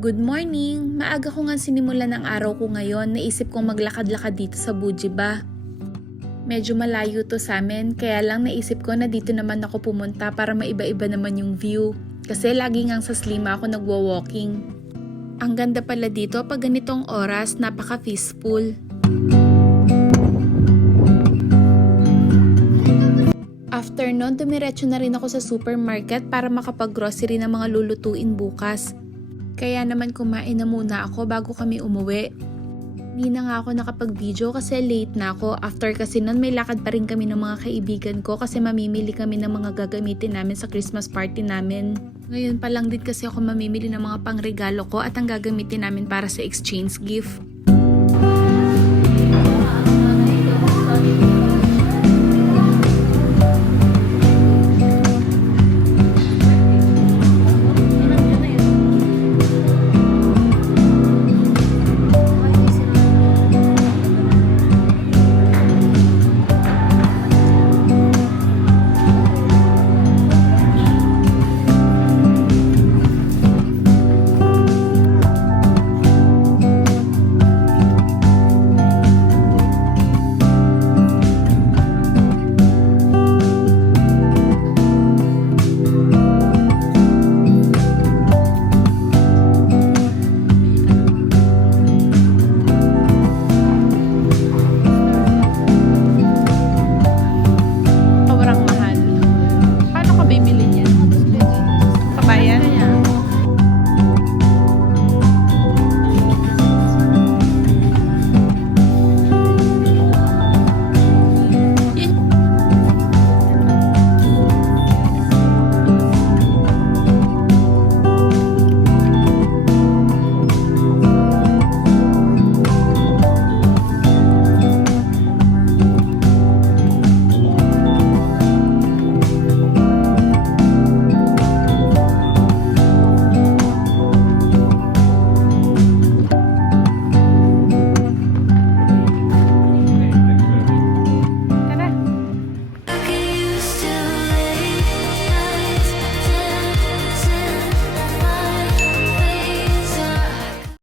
Good morning! Maaga ko nga sinimulan ng araw ko ngayon. Naisip kong maglakad-lakad dito sa Bujiba. Medyo malayo to sa amin, kaya lang naisip ko na dito naman ako pumunta para maiba-iba naman yung view. Kasi lagi ngang sa Slima ako nagwo-walking. Ang ganda pala dito pag ganitong oras, napaka-peaceful. After nun, dumiretso na rin ako sa supermarket para makapag-grocery ng mga lulutuin bukas. Kaya naman kumain na muna ako bago kami umuwi. Hindi na nga ako nakapag-video kasi late na ako. After kasi nun may lakad pa rin kami ng mga kaibigan ko kasi mamimili kami ng mga gagamitin namin sa Christmas party namin. Ngayon pa lang din kasi ako mamimili ng mga pangregalo ko at ang gagamitin namin para sa exchange gift.